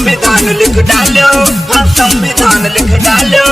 संविधान लिख डालो, हाँ संविधान लिख डालो।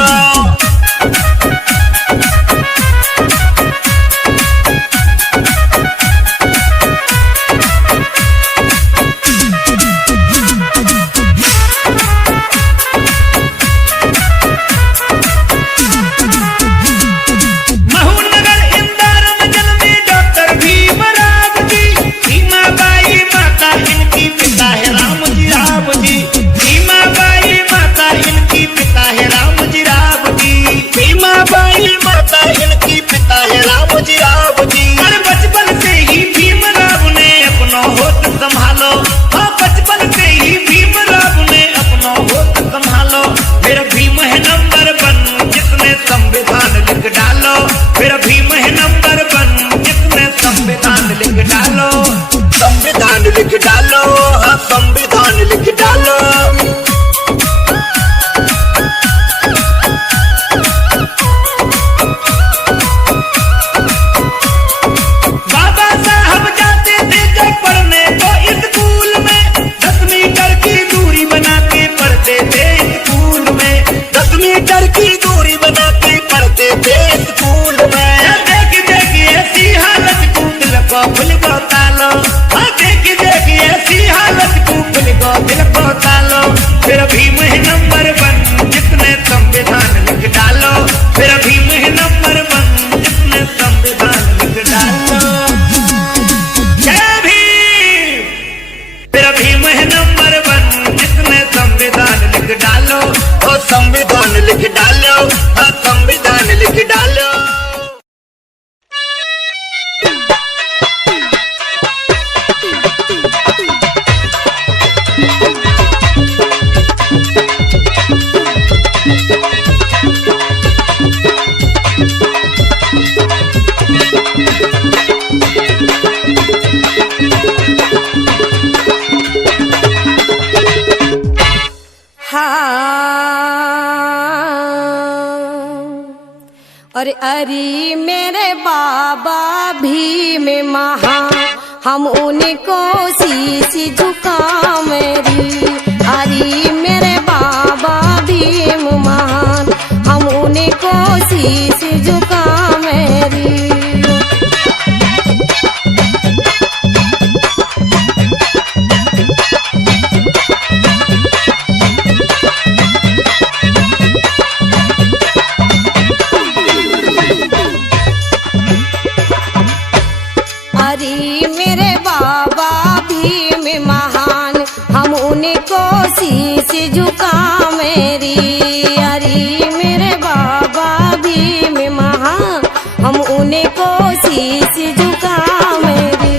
लिख डालो, हाँ संविधान लिख डालो। बाबा साहब जाते थे जब पढ़ने को स्कूल में, 10 मीटर की दूरी बना के पढ़ते थे स्कूल में, 10 मीटर की दूरी बना के पढ़ते थे स्कूल में। देख देख ऐसी हालत को दिल को भूल बतालो, ऐसी हालत को दिल को तालो। फिर भी मुझ नंबर 1 जिसने संविधान लिख डालो, फिर भी मुझ नंबर 1 जिसने संविधान लिख डालो। जय भीम। फिर भी मुझ नंबर 1 जिसने संविधान लिख डालो, तो संविधान लिख डालो, हाँ संविधान लिख डालो। अरे अरे मेरे बाबा भीम महान, हम उनको शीश झुका मेरी। अरे मेरे बाबा भीम महान, हम उनको शीश झुका मेरी। मेरे बाबा भीम महान, हम उनको शीश झुका मेरी। अरे मेरे बाबा भीम महान, हम उनको शीश झुका मेरी।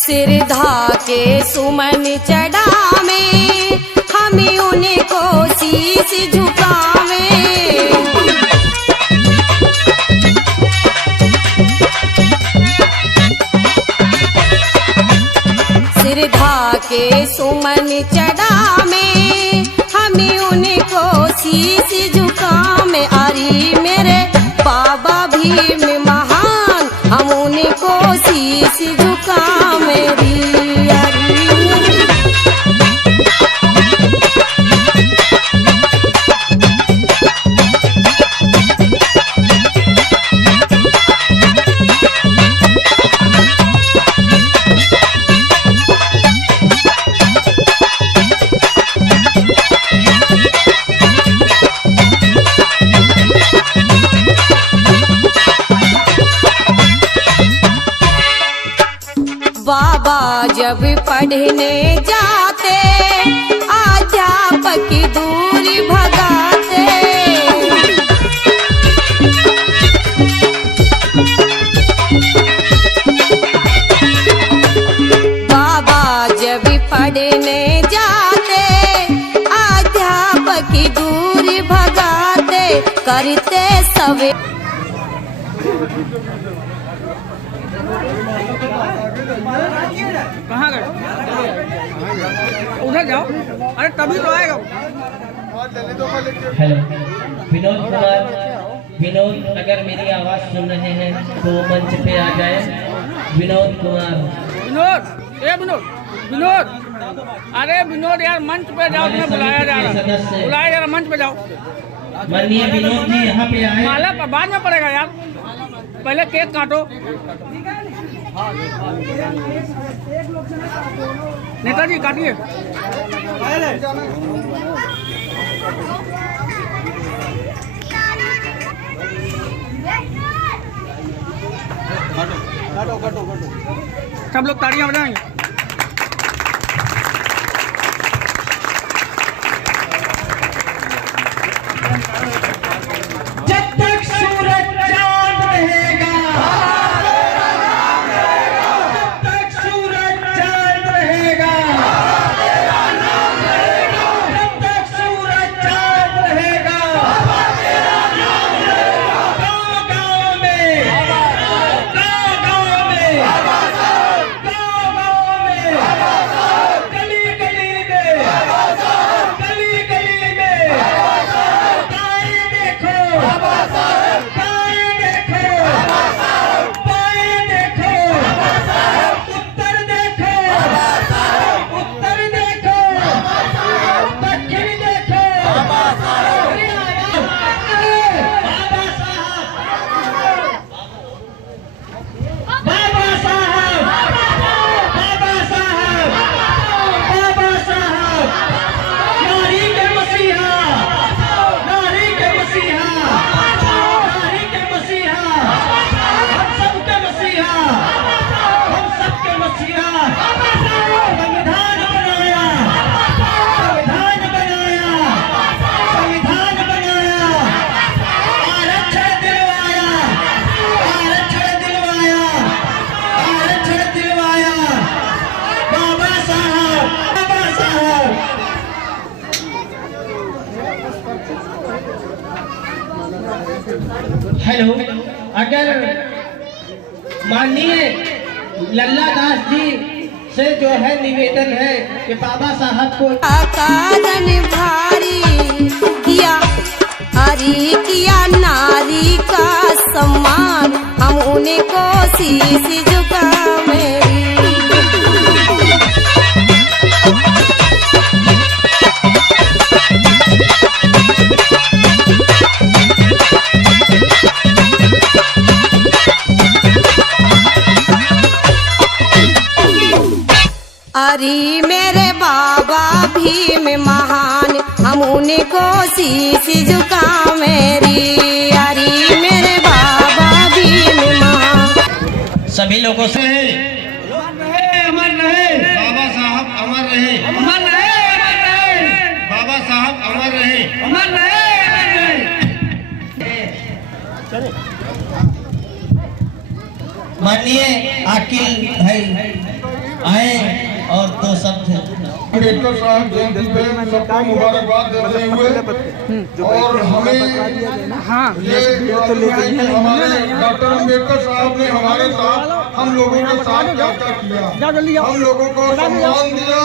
सिरधा के सुमन चढ़ा में, हमें उनको शीश झुकावे। सिरधा के सुमन चढ़ा में, हमें उनको शीश झुकावे। अरे मेरे बाबा भीम महान, हम उनको शीश झुका मेरी। बाबा जब पढ़ने जाते, अध्यापक की दूरी भगाते। बाबा जब पढ़ने जाते, अध्यापक की दूरी भगाते। करते सवे इधर जाओ, अरे तभी तो आएगा। हेलो विनोद कुमार, विनोद अगर मेरी आवाज सुन रहे हैं तो वो मंच पे आ जाए। विनोद कुमार, विनोद, ए विनोद, विनोद, अरे विनोद यार मंच पे जाओ, तुम्हें बुलाया जा रहा है, बुलाया जा रहा, मंच पे जाओ। माननीय विनोद जी यहाँ पे आए। माला बाद में पड़ेगा यार, पहले केक काटो। नेताजी काटिए। सब लोग तालियां बजाएंगे। जब तक सूरज चांद रहेगा, जब तक सूरज चांद रहेगा, जब तक सूरज चांद रहेगा, गाँव-गाँव में, गाँव-गाँव में, गाँव-गाँव में, गली-गली में, गली-गली में, दाएं देखो, बाएं देखो, बाएं देखो, उत्तर देखो, उत्तर देखो, दक्षिण देखो, बाबा साहब, बाबा साहब, बाबा साहब, बाबा साहब, नारी के मसीहा, नारी के मसीहा, नारी के मसीहा, हम सबके मसीहा, हम सबके मसीहा। संविधान बनाया, संविधान बनाया, संविधान बनाया, आरक्षण दिलवाया, आरक्षण दिलवाया, आरक्षण दिलवाया, बाबा साहब, बाबा साहब। हेलो, अगर माननीय लल्ला दास जी से जो है निवेदन है कि बाबा साहब को कारण भारी किया, हरी किया नारी का सम्मान, हम उन्हें को शीश झुका मेरी। अरे मेरे बाबा भीम महान, हम उन्हें को शीश झुका मेरी। अरे मेरे बाबा भीम महान। सभी लोगों से अमर रहे, बाबा साहब अमर रहे, अमर रहे, अमर रहे, बाबा साहब अमर रहे। अमर रहे, अमर रहे। माननीय अखिल भाई आए और दो शब्द अम्बेडकर साहब जयंती पे सबको मुबारकबाद देते हुए और हमें हाँ, ये हमारे डॉक्टर अम्बेडकर साहब ने हमारे साथ, हम लोगों के साथ क्या क्या किया, हम लोगों को सम्मान दिया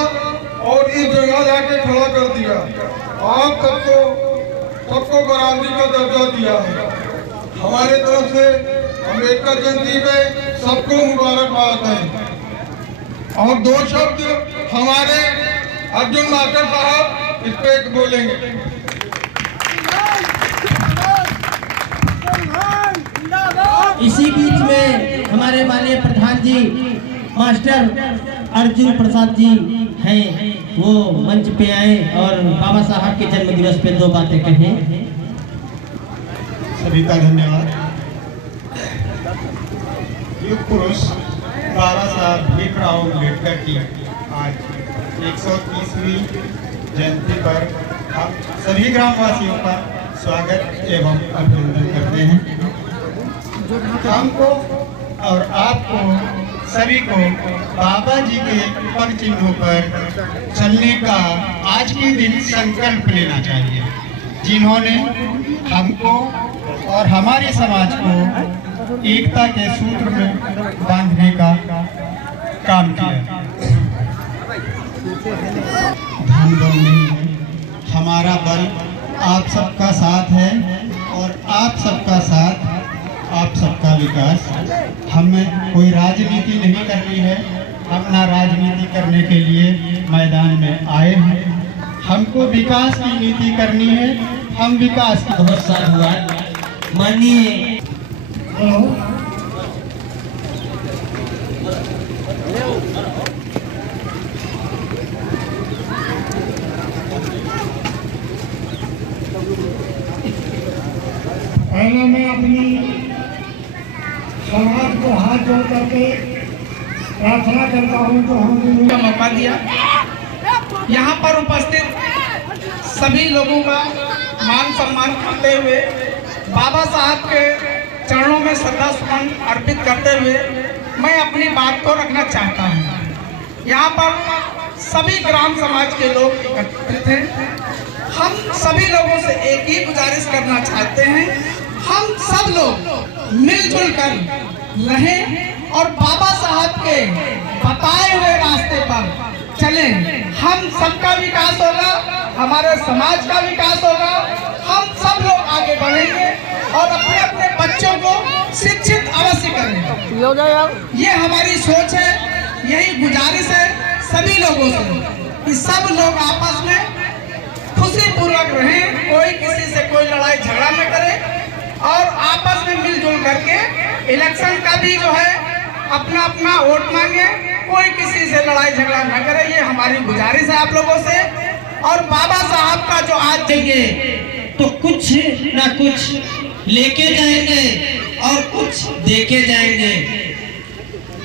और इस जगह लाके खड़ा कर दिया। आप सबको बराबरी का दर्जा दिया है। हमारे तरफ से अम्बेडकर जयंती पे सबको मुबारकबाद है। और दो शब्द हमारे अर्जुन मास्टर साहब इस पे बोलेंगे। इसी बीच में हमारे माननीय प्रधान जी मास्टर अर्जुन प्रसाद जी हैं, वो मंच पे आए और बाबा साहब के जन्म दिवस पे दो बातें कहें। सभी का धन्यवाद। युग पुरुष बाबा साहब भीमराव अम्बेडकर की आज 130वीं जयंती पर हम सभी ग्रामवासियों का स्वागत एवं अभिनंदन करते हैं। हमको और आपको सभी को बाबा जी के पग चिन्हों पर चलने का आज के दिन संकल्प लेना चाहिए, जिन्होंने हमको और हमारे समाज को एकता के सूत्र में बांधने का काम किया। राजनीति नहीं करनी है, अपना राजनीति करने के लिए मैदान में आए हैं। हमको विकास की नीति करनी है, हम विकास की। बहुत साधुवाद। माननीय पहले मैं अपनी समाज को हाथ जोड़ करके प्रार्थना करता हूँ जो हम का मौका दिया। यहाँ पर उपस्थित सभी लोगों का मान सम्मान करते हुए बाबा साहब के चरणों में श्रद्धा सुमन अर्पित करते हुए मैं अपनी बात को रखना चाहता हूँ। यहाँ पर सभी ग्राम समाज के लोग एकत्रित हैं। हम सभी लोगों से एक ही गुजारिश करना चाहते हैं, हम सब लोग मिलजुल कर रहें और बाबा साहब के बताए हुए रास्ते पर चलें। हम सबका विकास होगा, हमारे समाज का विकास होगा, हम सब लोग आगे बढ़ेंगे और अपने अपने बच्चों को शिक्षित अवश्य करें। ये हमारी सोच है, यही गुजारिश है सभी लोगों से कि सब लोग आपस में खुशी पूर्वक रहें, कोई किसी से कोई लड़ाई झगड़ा न करे और आपस में मिलजुल करके इलेक्शन का भी जो है अपना अपना वोट मांगे, कोई किसी से लड़ाई झगड़ा न करे। ये हमारी गुजारिश है आप लोगों से। और बाबा साहब का जो आज देंगे तो कुछ ना कुछ लेके जाएंगे और कुछ देके जाएंगे।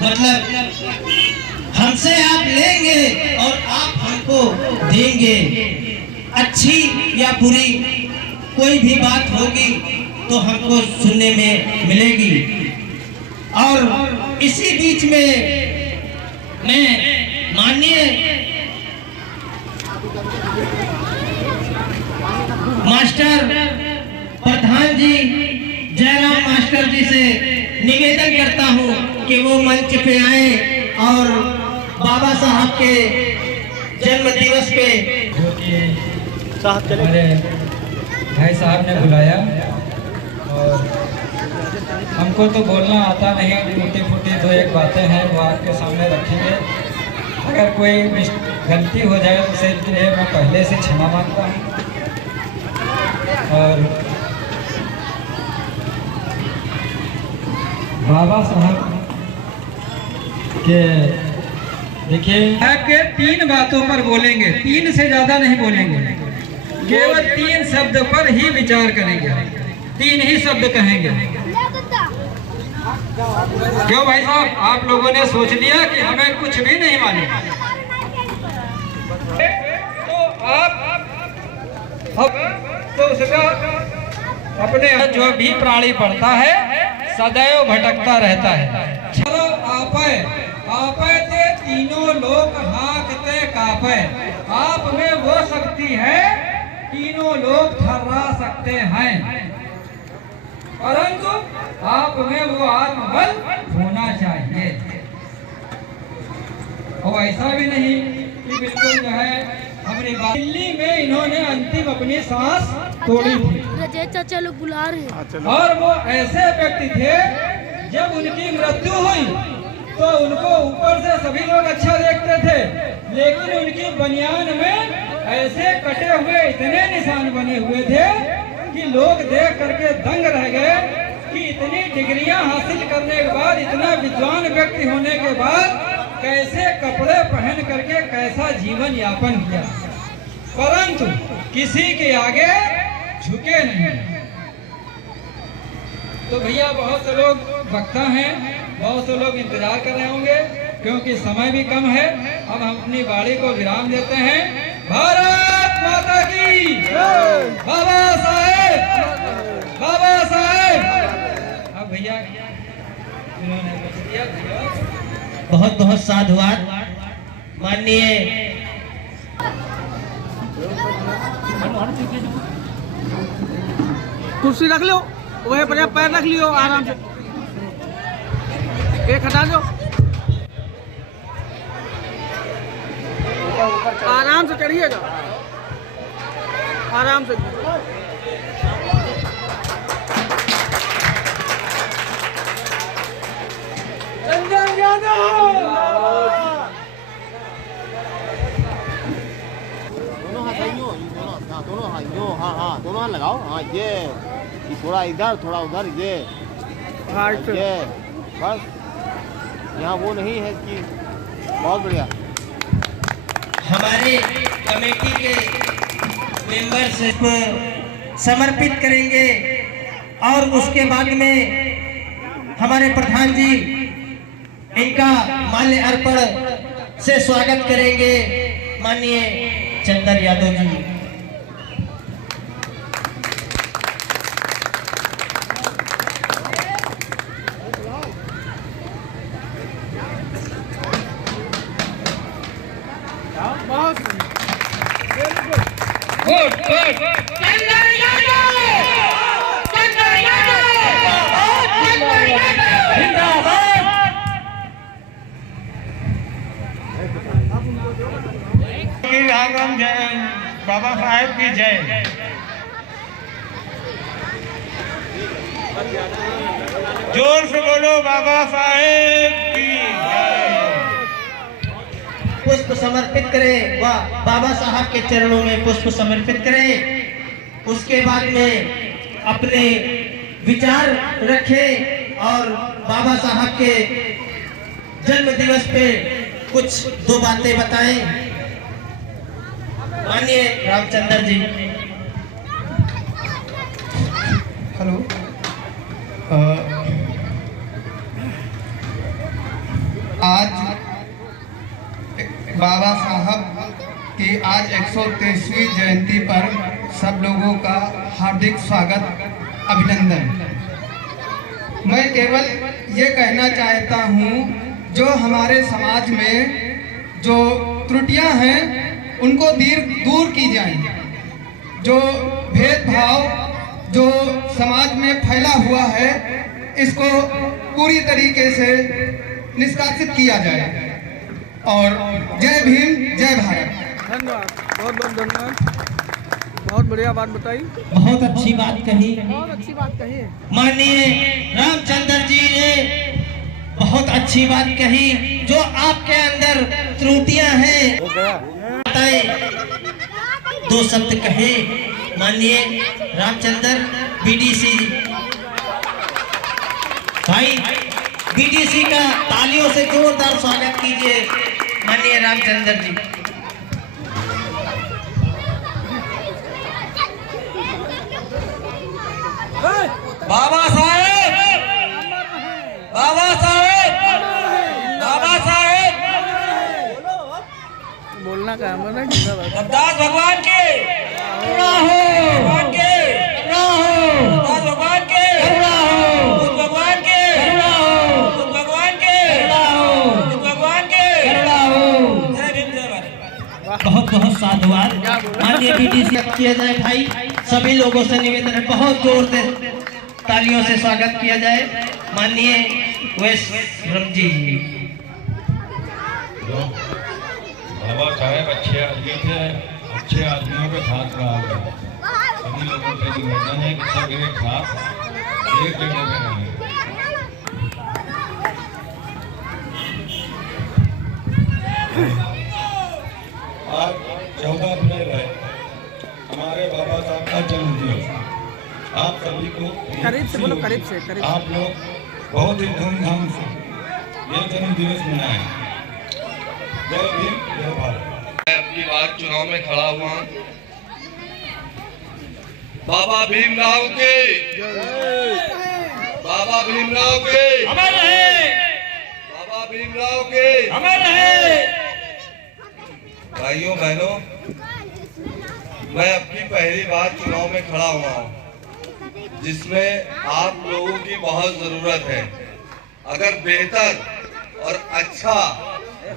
मतलब हमसे आप लेंगे और आप हमको देंगे। अच्छी या बुरी कोई भी बात होगी तो हमको सुनने में मिलेगी। और इसी बीच में मैं माननीय मास्टर प्रधान जी जयराम मास्टर जी से निवेदन करता हूं कि वो मंच पे आए और बाबा साहब के जन्म दिवस पे हमारे भाई साहब ने बुलाया और हमको तो बोलना आता नहीं, टूटी फूटी दो एक बातें हैं वो आपके सामने रखेंगे। अगर कोई गलती हो जाए तो उसके लिए मैं पहले से क्षमा मांगता हूँ। और बाबा साहब के देखिए के 3 बातों पर बोलेंगे, 3 से ज़्यादा नहीं बोलेंगे, केवल 3 शब्द पर ही विचार करेंगे, 3 ही शब्द कहेंगे। क्यों भाई साहब, आप लोगों ने सोच लिया कि हमें कुछ भी नहीं मालूम, तो आप तो उसका अपने जो भी प्राणी पढ़ता है सदैव भटकता रहता है। चलो आपे ते तीनों लोग हाँकते कापे, आप में वो शक्ति है तीनों लोग थर्रा सकते हैं, परंतु आप में वो आत्मबल होना चाहिए। और ऐसा भी नहीं कि बिल्कुल जो है हमारी दिल्ली में इन्होंने अंतिम अपनी सांस तोड़ी थी। चाचा लोग बुला रहे हैं। और वो ऐसे व्यक्ति थे जब उनकी मृत्यु हुई तो उनको ऊपर से सभी लोग अच्छा देखते थे, लेकिन उनकी बनियान में ऐसे कटे हुए इतने निशान बने हुए थे कि लोग देख करके दंग रह गए कि इतनी डिग्रियां हासिल करने के बाद, इतना विद्वान व्यक्ति होने के बाद कैसे कपड़े पहन करके कैसा जीवन यापन किया, परंतु किसी के आगे झुके नहीं। तो भैया बहुत से लोग वक्ता हैं, बहुत से लोग इंतजार कर रहे होंगे क्योंकि समय भी कम है। अब हम अपनी वाणी को विराम देते हैं। भारत माता की, बाबा साहेब, बाबा साहेब। अब भैया इन्होंने बहुत बहुत साधुवाद। माननीय कुर्सी रख लो, वही पर पैर रख लियो आराम से, एक हटा दो, आराम से चढ़िएगा, आराम से। चंदन दोनों हाथ यूं दोनों हाथ यूं हाँ दोनों हाथ लगाओ हाँ ये थोड़ा इधर थोड़ा उधर ये बस यहाँ वो नहीं है कि बहुत बढ़िया। हमारे कमेटी के मेंबर्स को समर्पित करेंगे और उसके बाद में हमारे प्रधान जी इनका माल्य अर्पण से स्वागत करेंगे माननीय चंदन यादव जी। बाबा साहेब की जय। जोर से बोलो बाबा साहेब की जय। पुष्प समर्पित करें व बाबा साहब के चरणों में पुष्प समर्पित करें। उसके बाद में अपने विचार रखें और बाबा साहब के जन्म दिवस पे कुछ दो बातें बताएं। माननीय रामचंद्र जी। हेलो आज बाबा साहब की आज 123वीं जयंती पर सब लोगों का हार्दिक स्वागत अभिनंदन। मैं केवल ये कहना चाहता हूँ जो हमारे समाज में जो त्रुटियां हैं उनको दूर की जाए। जो भेदभाव जो समाज में फैला हुआ है इसको पूरी तरीके से निष्कासित किया जाए। और जय भीम जय भारत। धन्यवाद, बहुत बहुत धन्यवाद, बहुत बढ़िया बात बताई, बहुत अच्छी बात कही, बहुत अच्छी बात कही है। माननीय रामचंद्र जी ने बहुत अच्छी बात कही। जो आपके अंदर त्रुटियां हैं दो शब्द कहे माननीय रामचंद्र बीडीसी भाई। बीडीसी का तालियों से जोरदार स्वागत कीजिए माननीय रामचंद्र जी। बाबा साहेब, बाबा साहेब, बाबा साहेब, बोलना का है ना रविदास भगवान के भगवान के रविदास भगवान के भगवान के भगवान के भगवान के जय भीम जय भारत। बहुत बहुत साधुवाद माननीय बीडीसी किया जाए भाई। सभी लोगों से निवेदन है बहुत जोर से तालियों से स्वागत किया जाए माननीय वैश रमजी जी। बाबा साहेब अच्छे आदमी थे, अच्छे आदमियों के साथ रहा है। सभी लोगों से निवेदन है कि सब एक साथ एक जगह पे रहें। आज 14 अप्रैल है हमारे बाबा साहब का जन्म दिवस। आप सभी को करीब से बोलो, करीब से करीब। आप लोग बहुत ही धूमधाम से ये जन्म दिवस मनाएं। जय भीम जय भारत। मैं अपनी बार चुनाव में खड़ा हुआ हूँ। बाबा भीमराव के, बाबा भीमराव के अमर रहे, बाबा भीमराव के अमर रहे। भाइयों बहनों, मैं अपनी पहली बार चुनाव में खड़ा हुआ हूँ जिसमें आप लोगों की बहुत जरूरत है। अगर बेहतर और अच्छा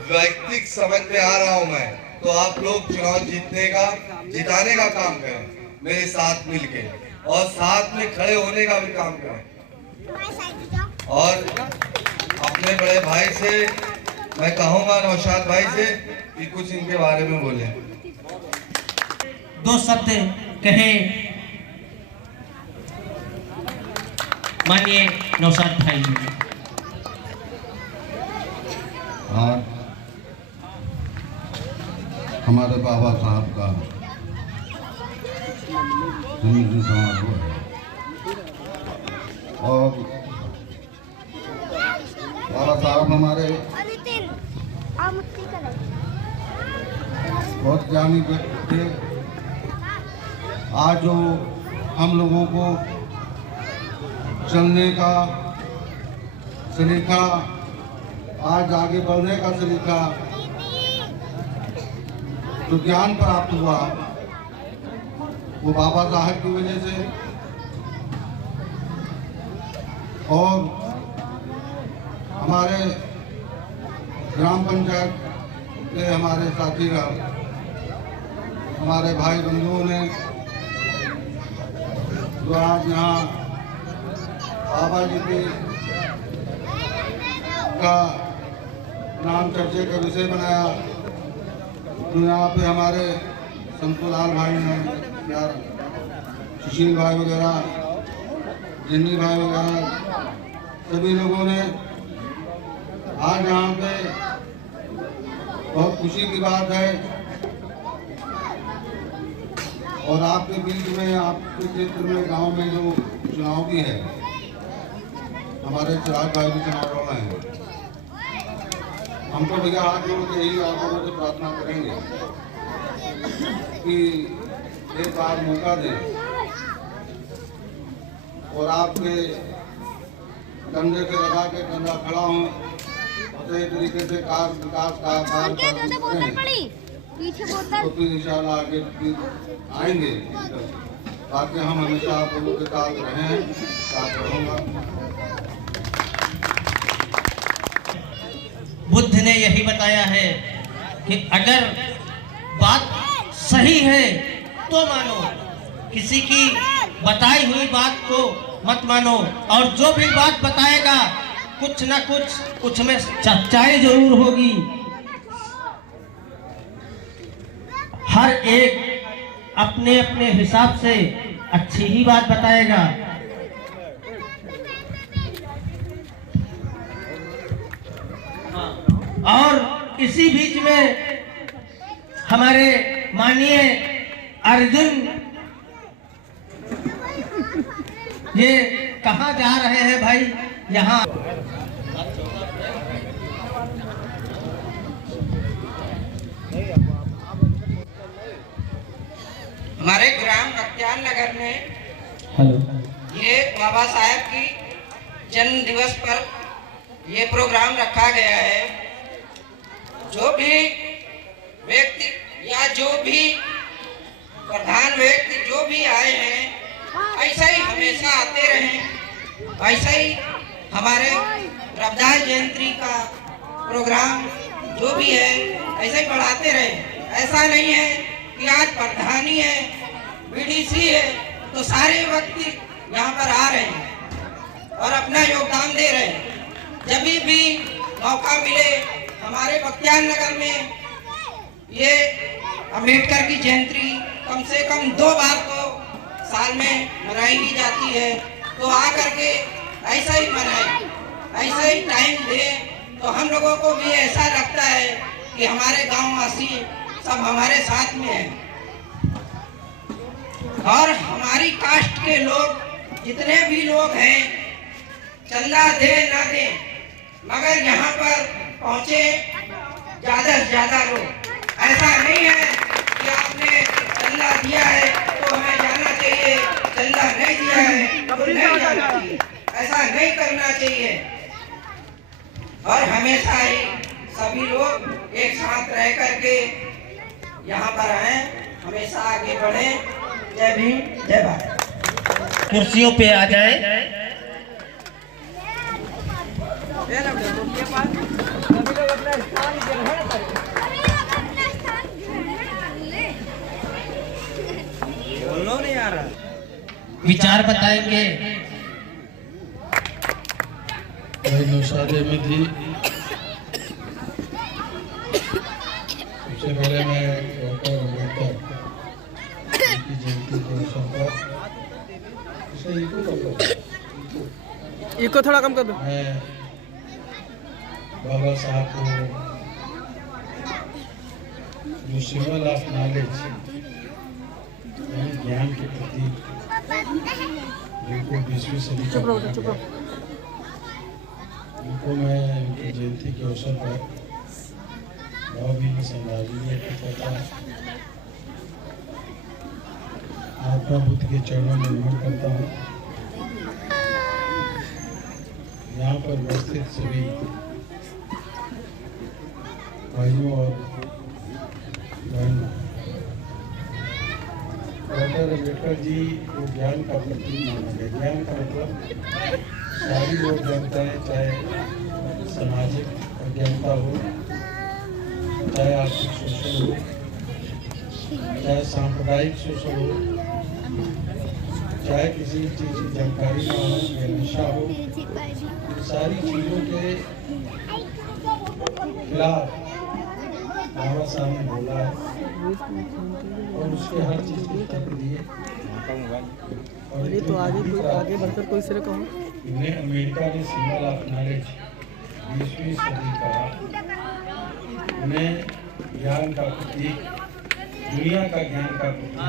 व्यक्तिक समझ में आ रहा हूं मैं, तो आप लोग चुनाव जिताने का काम करें मेरे साथ मिलके, और साथ में खड़े होने का भी काम करें। और अपने बड़े भाई से मैं कहूंगा, नौशाद भाई से, कि कुछ इनके बारे में बोले। दो शब्द कहे माननीय नौशाद भाई। आज हमारे बाबा साहब का जन्मदिन समारोह है और बाबा साहब हमारे बहुत ज्ञानी व्यक्ति थे। आज जो हम लोगों को चलने का सलीका, आज आगे बढ़ने का सलीका, जो ज्ञान प्राप्त हुआ वो बाबा साहब की वजह से। और हमारे ग्राम पंचायत के हमारे साथीगण, हमारे भाई बंधुओं ने जो आज यहाँ बाबा जी की का नाम चर्चे का विषय बनाया, तो यहाँ पे हमारे संतोलाल भाई हैं, यार सुशील भाई वगैरह, जिन्नी भाई वगैरह, सभी लोगों ने आज यहाँ पे बहुत खुशी की बात है। और आपके बीच में, आपके क्षेत्र में, गांव में जो चुनाव भी है, हमारे चिराग भाई भी चुनाव लड़ रहे हैं। हम तो भैया हाथ जोड़ के यही आप लोगों से प्रार्थना करेंगे कि एक बार मौका दें और आपके कंधे से लगा के कंधा खड़ा हों और सही तरीके से कार्य विकास का कार्य तो फिर इंशाल्लाह आगे आएंगे। बाकी हम हमेशा आप लोगों के साथ रहे हैं, साथ रहूँगा। बुद्ध ने यही बताया है कि अगर बात सही है तो मानो, किसी की बताई हुई बात को मत मानो। और जो भी बात बताएगा कुछ ना कुछ उसमें सच्चाई जरूर होगी। हर एक अपने अपने हिसाब से अच्छी ही बात बताएगा। और इसी बीच में हमारे माननीय अर्जुन ये कहाँ जा रहे हैं भाई? यहाँ हमारे ग्राम कत्याल नगर में ये बाबा साहब की जन्म दिवस पर ये प्रोग्राम रखा गया है। जो भी व्यक्ति या जो भी प्रधान व्यक्ति जो भी आए हैं, ऐसा ही हमेशा आते रहें। ऐसा ही हमारे रविदास जयंती का प्रोग्राम जो भी है ऐसा ही बढ़ाते रहें। ऐसा नहीं है कि आज प्रधानी है, बीडीसी है तो सारे व्यक्ति यहाँ पर आ रहे हैं और अपना योगदान दे रहे हैं। जब भी मौका मिले, हमारे बख्तियार नगर में ये अम्बेडकर की जयंती कम से कम 2 बार तो साल में मनाई ही जाती है। तो आकर के ऐसा ही मनाए, ऐसा ही टाइम दे तो हम लोगों को भी ऐसा लगता है कि हमारे गाँव वासी सब हमारे साथ में हैं। और हमारी कास्ट के लोग जितने भी लोग हैं, चंदा दे ना दे, मगर यहाँ पर पहुँचे ज़्यादा से ज़्यादा लोग। ऐसा नहीं है कि आपने चंदा दिया है तो हमें जाना चाहिए, चंदा नहीं दिया है तो नहीं जाना चाहिए। ऐसा नहीं करना चाहिए। और हमेशा ही सभी लोग एक साथ रह करके यहाँ पर आए, हमेशा आगे बढ़े। जय भीम, जय भारत। कुर्सियों पे आ जाए। विचार बताएंगे। नौशादे में थी, सबसे पहले मैं डॉक्टर अम्बेडकर की जयंती के अवसर पर इको थोड़ा कम कर दो। मैं बाबा साहब को जो सिंबल ऑफ नॉलेज यानी ज्ञान के प्रति जिनको 20वीं सदी का उनको मैं उनकी जयंती के अवसर पर भावभीनी श्रद्धांजलि अर्पित करता हूँ। महात्मा बुद्ध के चरणों में नमन करता हूँ। यहाँ पर उपस्थित सभी भाइयों और बहनों, डॉक्टर अम्बेडकर जी को ज्ञान का प्रतीक माना गया। ज्ञान का मतलब सारी लोग जानते हैं, चाहे सामाजिक अज्ञानता हो, चाहे आर्थिक शोषण हो, चाहे सांप्रदायिक शोषण हो, चाहे किसी चीज़ की जानकारी ना हो या नशा हो, सारी चीज़ों के खिलाफ बाबा साहब ने बोला है और उसके हर चीज़ के तर्क दिए। और ये तो आगे बढ़कर कोई सिरे कहो इन्हें अमेरिका ने सिंबल ऑफ नॉलेज 20वीं सदी का उन्हें ज्ञान का प्रतीक, दुनिया का ज्ञान का प्रतीक,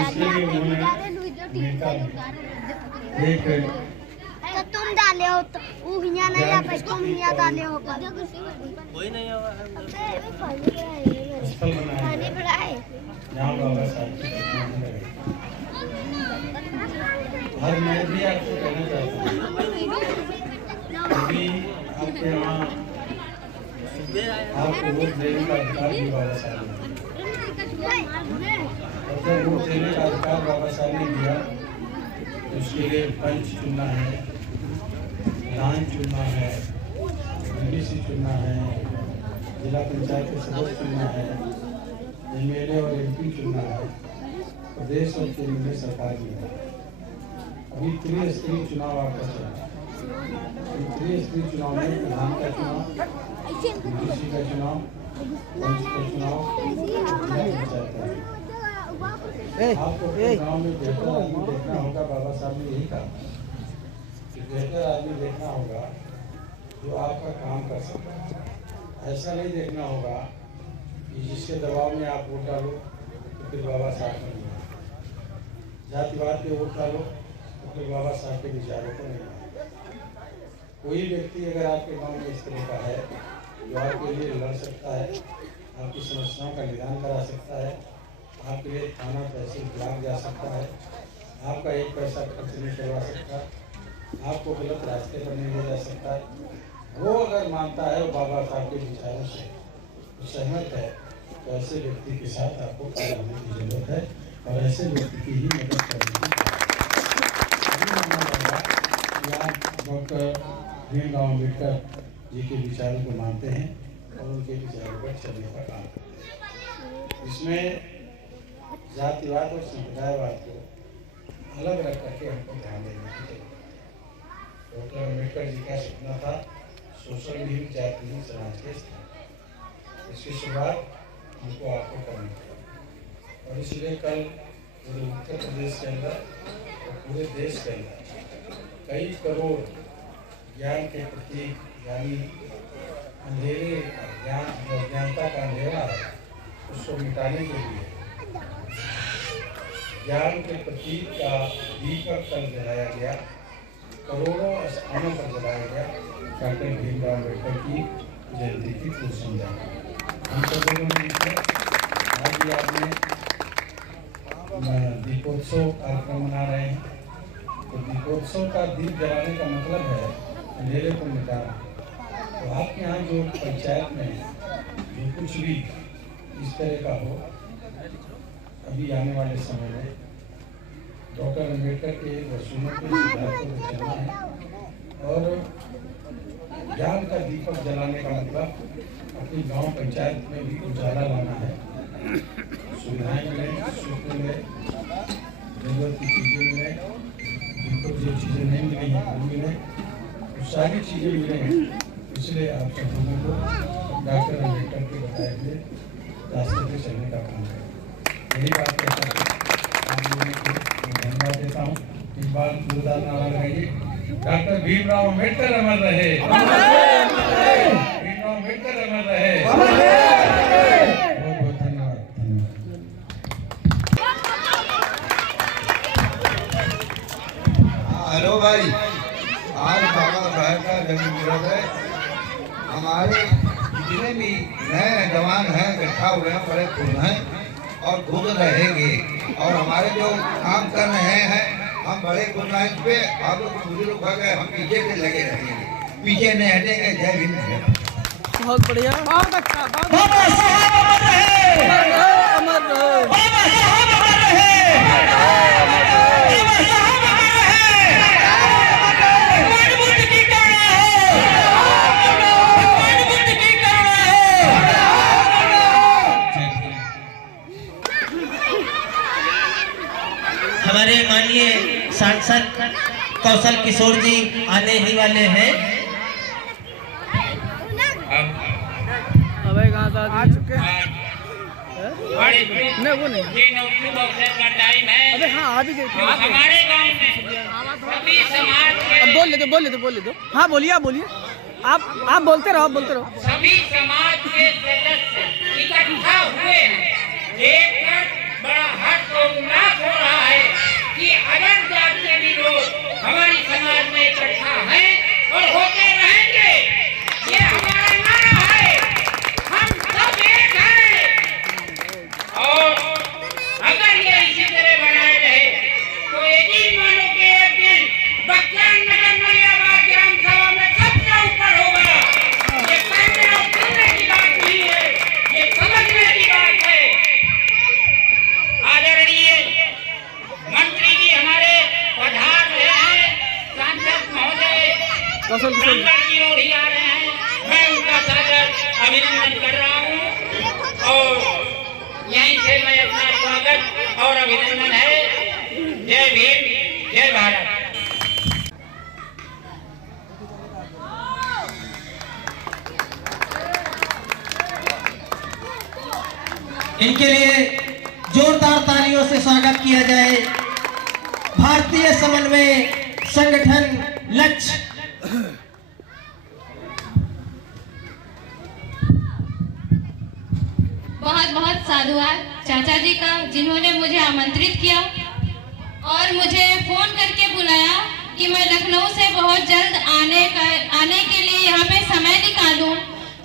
इसलिए उन्होंने अमेरिका में एक तुम डाले हो तो यहाँ नहीं आ पाए, तुम यहाँ डाले हो कोई नहीं स्थल बनाया जहाँ बाबा साहब की हर मैं भी आपको कहना चाहता हूँ, अभी आपके यहाँ आपको वोट देने का अधिकार भी बाबा साहब ने अगर वोट देने का अधिकार बाबा साहब ने दिया तो उसके लिए पंच चुनना है, प्रधान चुनना है, डीसी चुनना है, जिला पंचायत के सदस्य चुनना है, एमएलए और एमपी चुनना है, प्रदेश और केंद्रीय सरकार की है। अभी त्रिस्तरीय चुनाव आपका चल रहा है। त्रिस्तरीय चुनाव में प्रधान का चुनाव, डीसी का चुनाव, पंच का चुनाव, जिला पंचायत का चुनाव। आपको गाँव में बेहतर आदमी देखना होगा। बाबा साहब ने यही कहा कि बेहतर आदमी देखना होगा जो आपका काम कर सकता है। ऐसा नहीं देखना होगा कि जिसके दबाव में आप वोट डालो तो फिर बाबा साहब को नहीं, जातिवाद पे वोट डालो तो फिर बाबा साहब के विचारों को नहीं। कोई व्यक्ति अगर आपके गांव में इस तरह का है जो आपके लिए लड़ सकता है, आपकी समस्याओं का निदान करा सकता है, आपके लिए थाना तहसील ब्लॉक जा सकता है, आपका एक पैसा खर्च नहीं करवा सकता, आपको गलत रास्ते पर नहीं ले जा सकता है, वो अगर मानता है वो बाबा साहब के विचारों से सहमत है तो ऐसे व्यक्ति के साथ आपको खड़े होने की जरूरत है और ऐसे व्यक्ति की ही मदद करने की। आप डॉक्टर भीमराव अम्बेडकर जी के विचारों को मानते हैं और उनके विचारों पर चलने का काम करते हैं। इसमें जातिवाद और संप्रदायवाद को अलग रख करके हमको ध्यान देने की जरूरत है। डॉक्टर अम्बेडकर जी का सपना था सोशल विहीन जातिहीन समाज के स्थान। इसकी शुरुआत हमको आपको करनी है और इसलिए कल पूरे उत्तर प्रदेश के अंदर और पूरे देश के अंदर कई करोड़ ज्ञान के प्रतीक यानी अंधेरे ज्ञान जो अज्ञानता का अंधेरा है उसको मिटाने के लिए ज्ञान के प्रतीक का दीपक कल जलाया गया, करोड़ों स्थानों पर जलाया गया डॉक्टर भीमराव अम्बेडकर की जयंती की पूर्व संध्या। हम सब लोगों ने आज भी आपने दीपोत्सव कार्यक्रम मना रहे हैं। तो दीपोत्सव का दीप जलाने का मतलब है अंधेरे को मिटाना। तो आपके यहाँ जो पंचायत में जो कुछ भी इस तरह का हो, अभी आने वाले समय में डॉक्टर अम्बेडकर के वसूलों के सिद्धांतों को चलना है और ज्ञान का दीपक जलाने का मतलब अपनी गांव पंचायत में भी उजाला लाना है। सुविधाएं मिलें, सुख मिले, जरूरत की चीज़ें मिलें, जिनको जो चीज़ें नहीं मिली हैं वो मिले, तो सारी चीज़ें मिले हैं। इसलिए आप सब लोगों को डॉक्टर अम्बेडकर के बताए हुए रास्ते पे चलने का काम करें। यही बात कहता हूँ, आप लोगों को धन्यवाद देता हूँ। एक बार जोरदार नारा लगाइए। डॉक्टर भीमराव अम्बेडकर अमर रहे, भीमराव अम्बेडकर अमर रहे। बहुत बहुत धन्यवाद। हेलो भाई, आज बाबा साहब का जन्मदिवस है। हमारे जितने भी नए जवान हैं इकट्ठा हुए हैं, बड़े खुश हैं और खुश रहेंगे। और हमारे जो काम कर रहे हैं हम बड़े खुश हैं इस पे। आप लोग बुजुर्ग हो गए, हम पीछे से लगे रहेंगे, पीछे नहीं हटेंगे। जय हिंद। बहुत बढ़िया, बहुत अच्छा। बाबा साहब अमर रहे, अमर रहे, बाबा साहब अमर रहे, बाबा साहब अमर रहे। भगवान बुद्ध की करुणा हो, भगवान बुद्ध की करुणा हो। हमारे माननीय सांसद कौशल किशोर जी आने ही वाले हैं। अबे कहाँ से आ चुके हैं? नहीं वो नहीं, अबे हाँ आ भी गए थे। हमारे गांव में सभी समाज के, अब बोल ले दो। हाँ बोलिए, आप बोलिए, आप बोलते रहो, सभी समाज के सदस्य इकट्ठा हुए हैं। देखकर बड़ा हर्ष और उल्लास हो रहा है कि अगर जात के भी लोग हमारी समाज में इकट्ठा हैं और होते रहेंगे। ये हमारा नारा है, हम सब एक हैं। और अगर ये इसी तरह बनाए रहे तो यकीन मानो कि एक दिन बख्तियार नगर नलियाबाद ग्राम सभा में सबसे ऊपर होगा। ये कहने और सुनने की बात नहीं है, ये समझने की बात है। आदरणीय मंत्री जी हमारे पधार रहे हैं, सांसद महोदय कौशल की ओर ही आ रहे हैं। मैं उनका सादर अभिनंदन कर रहा हूँ और यहीं से मैं अपना स्वागत और अभिनंदन है। जय भीम, जय भारत। इनके लिए जोरदार तालियों से स्वागत किया जाए। भारतीय समन्वय संगठन लक्ष्य। बहुत बहुत साधुवाद चाचा जी का, जिन्होंने मुझे आमंत्रित किया और मुझे फोन करके बुलाया कि मैं लखनऊ से बहुत जल्द आने के लिए यहाँ पे समय निकालूं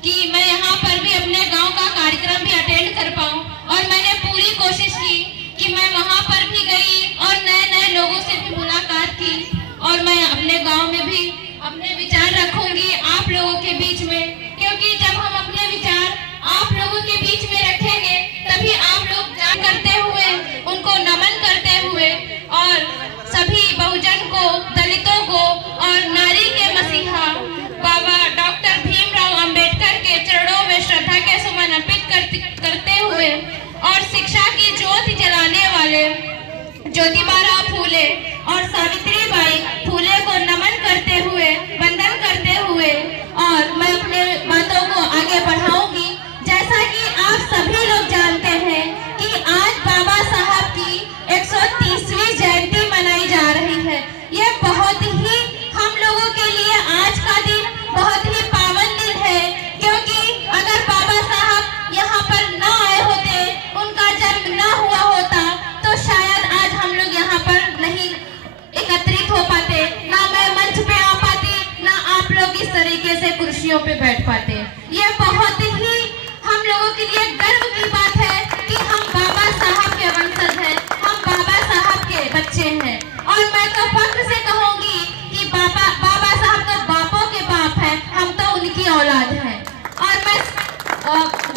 कि मैं यहाँ पर भी अपने गांव का कार्यक्रम भी अटेंड कर पाऊं। और मैंने पूरी कोशिश की कि मैं वहाँ पर भी गई और नए नए लोगों से भी मुलाकात की। और मैं अपने गांव में भी अपने विचार रखूंगी आप लोगों के बीच में, क्योंकि जब हम अपने विचार आप लोगों के बीच में रखेंगे तभी आप लोग जान करते हुए, उनको नमन करते हुए और सभी बहुजन को, दलितों को और नारी के मसीहा बाबा डॉक्टर भीमराव अंबेडकर के चरणों में श्रद्धा के सुमन अर्पित करते हुए और शिक्षा की ज्योति जलाने वाले ज्योतिबा फूले और सावित्रीबाई फूले को नमन करते हुए, वंदन करते हुए और मैं अपने बातों को आगे बढ़ाऊंगी। जैसा कि आप सभी लोग जानते हैं कि आज बाबा साहब की 130वीं जयंती मनाई जा रही है। ये बहुत ही हम लोगों के लिए आज का दिन बहुत ही पावन दिन है, क्योंकि अगर बाबा साहब यहाँ पर न आए होते, उनका जन्म न हुआ होता तो शायद आज हम लोग यहाँ पर नहीं एकत्रित हो पाते, ना मैं मंच पे आ पाती, ना आप लोग इस तरीके से कुर्सियों पे बैठ पाते। ये बहुत ही हम लोगों के लिए गर्व की बात है कि हम बाबा साहब के वंशज हैं, हम बाबा साहब के बच्चे हैं। और मैं तो फख्र से कहूँगी कि बाबा साहब तो बापों के बाप हैं, हम तो उनकी औलाद हैं। और मैं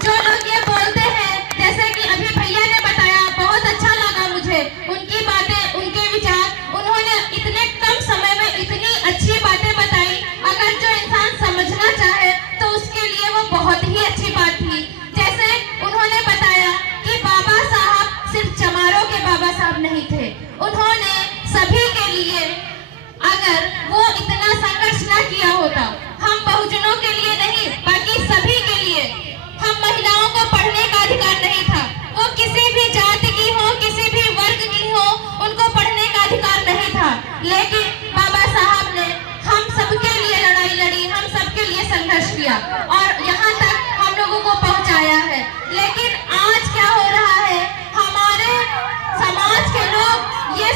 जो लोग ये बोलते हैं, जैसे कि अभी भैया ने बताया, बहुत अच्छा लगा मुझे उनकी बातें, उनके विचार। उन्होंने इतने कम समय में इतनी अच्छी बातें बताई। अगर जो इंसान समझना चाहे तो उसके और यहाँ तक हम लोगों को पहुँचाया है। लेकिन आज क्या हो रहा है, हमारे समाज के लोग ये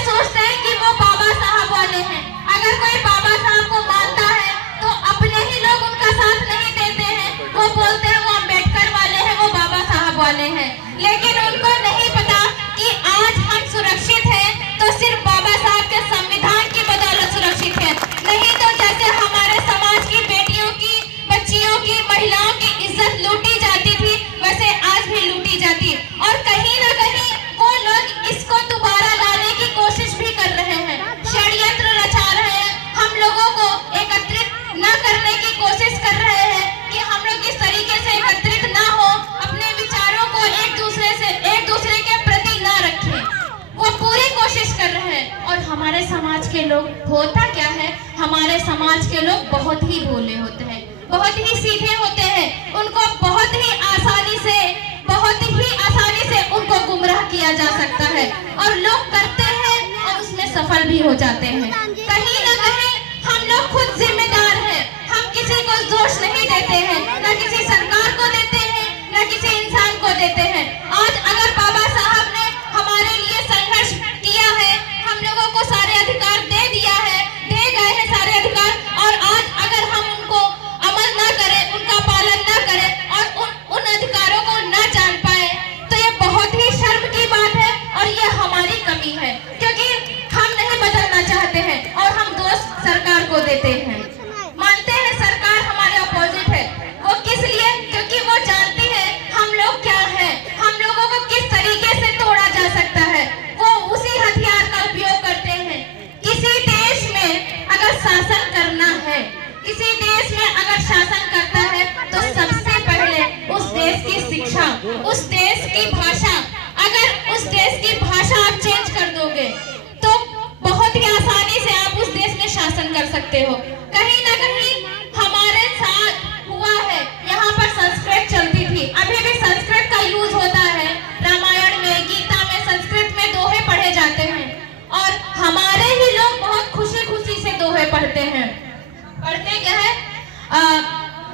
सोचते हैं कि वो बाबा साहब वाले हैं। अगर कोई बाबा साहब को मानता है तो अपने ही लोग उनका साथ नहीं देते हैं, वो बोलते हैं वो अम्बेडकर वाले हैं, वो बाबा साहब वाले हैं। लेकिन उनको नहीं पता कि आज हम सुरक्षित हैं तो सिर्फ बाबा साहब के संविधान की बदौलत सुरक्षित है। नहीं तो जैसे हमारे समाज की बेटियों की, बच्चियों की, महिलाओं की इज्जत लूटी जाती थी, वैसे आज भी लूटी जाती। और कहीं ना कहीं वो लोग इसको दोबारा लाने की कोशिश भी कर रहे हैं, षड्यंत्र रचा रहे हैं, हम लोगों को एकत्रित न करने की कोशिश कर रहे हैं कि हम लोग इस तरीके से एकत्रित ना हो, अपने विचारों को एक दूसरे के प्रति ना रखें। वो पूरी कोशिश कर रहे हैं। और हमारे समाज के लोग, होता क्या है, हमारे समाज के लोग बहुत ही भोले होते हैं, बहुत ही सीधे होते हैं। उनको बहुत ही आसानी से उनको गुमराह किया जा सकता है और लोग करते हैं और उसमें सफल भी हो जाते हैं। कहीं ना कहीं हम लोग खुद जिम्मेदार हैं। हम किसी को दोष नहीं देते हैं, न किसी सरकार को देते हैं, न किसी इंसान को देते हैं। आज अगर बाबा साहब ने हमारे लिए संघर्ष किया है, हम लोगों को सारे अधिकार दे दिया है, दे गए हैं सारे अधिकार, और आज अगर हम उनको अमल ना करें, उनका पालन ना करें और उन अधिकारों को ना जान पाए, तो ये बहुत ही शर्म की बात है और ये हमारी कमी है। क्योंकि हम नहीं बदलना चाहते हैं और हम दोष सरकार को देते हैं, मानते हैं सरकार हमारे अपोजिट है। वो किस लिए? क्योंकि वो जानती है हम लोग क्या है, हम लोगों को किस तरीके से तोड़ा जा सकता है। वो उसी हथियार का उपयोग करते हैं। किसी देश में अगर शासन करना है, किसी देश में अगर शासन करता है, तो सबसे पहले उस देश की शिक्षा, उस देश की भाषा, अगर उस देश की भाषा आप चेंज कर दोगे तो बहुत ही आसानी से आप उस देश में शासन कर सकते हो। कहीं ना कहीं हमारे साथ हुआ है, यहाँ पर संस्कृत चलती थी, अभी भी संस्कृत का यूज होता है। रामायण में, गीता में संस्कृत में दोहे पढ़े जाते हैं और हमारे ही लोग बहुत खुशी खुशी से दोहे पढ़ते हैं। पढ़ते क्या है,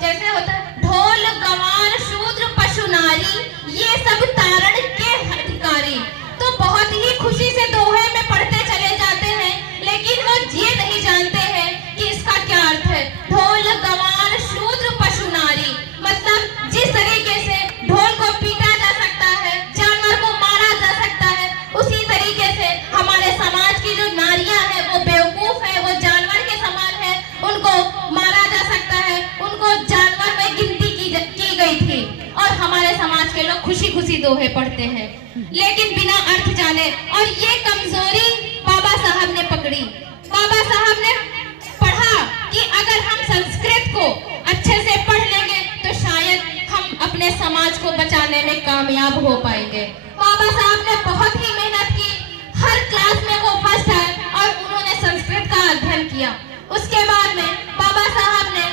जैसे होता है, ढोल गवार शूद्र पशु नारी, ये सब तारण के अधिकारी। तो बहुत ही खुशी से दोहे में पढ़ते चले जाते हैं, लेकिन वो ये नहीं जानते हैं कि इसका क्या अर्थ है। ढोल गवार शूद्र पशु नारी, मतलब जिस तरीके से ढोल को पीटा जा सकता है, जानवर को मारा जा सकता है, उसी तरीके से हमारे समाज की जो नारियां हैं वो बेवकूफ है, वो जानवर के समान है, उनको मारा जा सकता है, उनको जानवर में गिनती की गई थी। और हमारे समाज के लोग खुशी खुशी दोहे पढ़ते हैं, लेकिन बिना अर्थ जाने। और ये कमजोरी बाबा साहब ने पकड़ी। बाबा साहब ने पढ़ा कि अगर हम संस्कृत को अच्छे से पढ़ लेंगे तो शायद हम अपने समाज को बचाने में कामयाब हो पाएंगे। बाबा साहब ने बहुत ही मेहनत की, हर क्लास में वो फर्स्ट आए और उन्होंने संस्कृत का अध्ययन किया। उसके बाद में बाबा साहब ने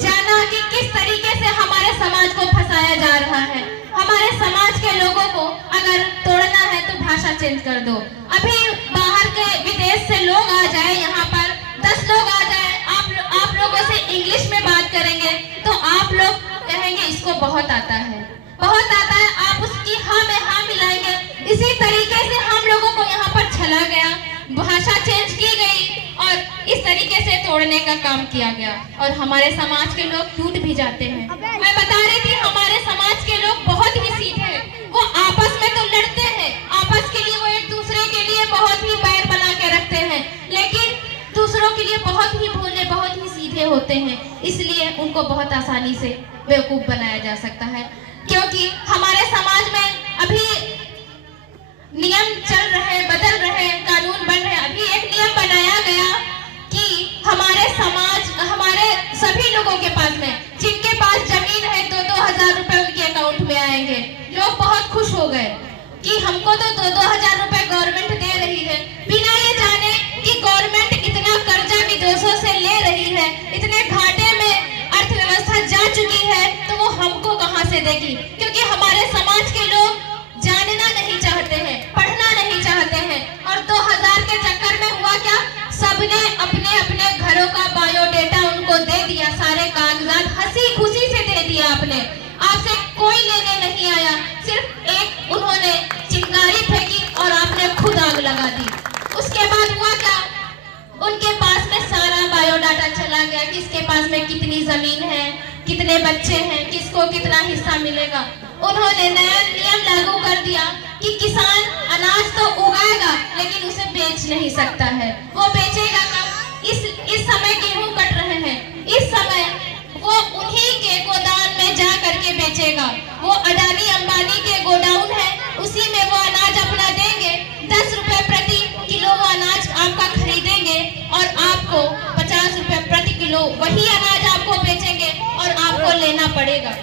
जाना कि किस तरीके से हमारे समाज को फंसाया जा रहा है। हमारे समाज के लोगों को अगर तोड़ना है तो भाषा चेंज कर दो। अभी बाहर के विदेश से लोग आ जाए, यहाँ पर 10 लोग आ जाए, आप लोगों से इंग्लिश में बात करेंगे तो आप लोग कहेंगे इसको बहुत आता है, बहुत आता है, आप उसकी हाँ में हाँ मिलाएंगे। इसी तरीके से हम लोगों को यहाँ पर छला गया, भाषा चेंज की गई और इस तरीके से तोड़ने का काम किया गया और हमारे समाज के लोग टूट भी जाते हैं। मैं बता रही थी हमारे समाज के लोग बहुत ही सीधे, वो आपस में तो लड़ते हैं, आपस के लिए वो एक दूसरे के लिए बहुत ही बैर बना के रखते हैं, लेकिन दूसरों के लिए बहुत ही भोले, बहुत ही सीधे होते हैं। इसलिए उनको बहुत आसानी से बेवकूफ बनाया जा सकता है। क्योंकि हमारे समाज में अभी नियम चल रहे, बदल रहे, कानून बन रहे। अभी एक नियम बनाया गया कि हमारे समाज, हमारे सभी लोगों के पास में, जिनके पास जमीन है, 2-2 हजार रुपए उनके अकाउंट में आएंगे। लोग बहुत खुश हो गए कि हमको तो 2-2 हजार रुपए गवर्नमेंट दे रही है, बिना ये जाने कि गवर्नमेंट इतना कर्जा विदेशों से ले रही है, इतने घाटे में अर्थव्यवस्था जा चुकी है, तो वो हमको कहां से देगी। क्योंकि हमारे समाज के लोग जानना नहीं चाहते हैं, पढ़ना नहीं चाहते हैं। और 2000 के चक्कर में हुआ क्या, सबने अपने अपने घरों का बायोडेटा उनको दे दिया, सारे कागजात, हंसी जमीन है, कितने बच्चे हैं, किसको कितना हिस्सा मिलेगा। उन्होंने नया नियम लागू कर दिया कि किसान अनाज तो उगाएगा लेकिन उसे बेच नहीं सकता है। वो बेचेगा कब? इस समय गेहूं कट रहे हैं, इस समय वो उन्हीं के गोदाम में जा करके बेचेगा। वो अडानी अंबानी के गोडाउन है, उसी में वो अनाज अपना देंगे। 10 रुपए प्रति किलो वो अनाज आपका खरीदेंगे और आपको 50 रुपए प्रति किलो वही अनाज आपको बेचेंगे और आपको लेना पड़ेगा।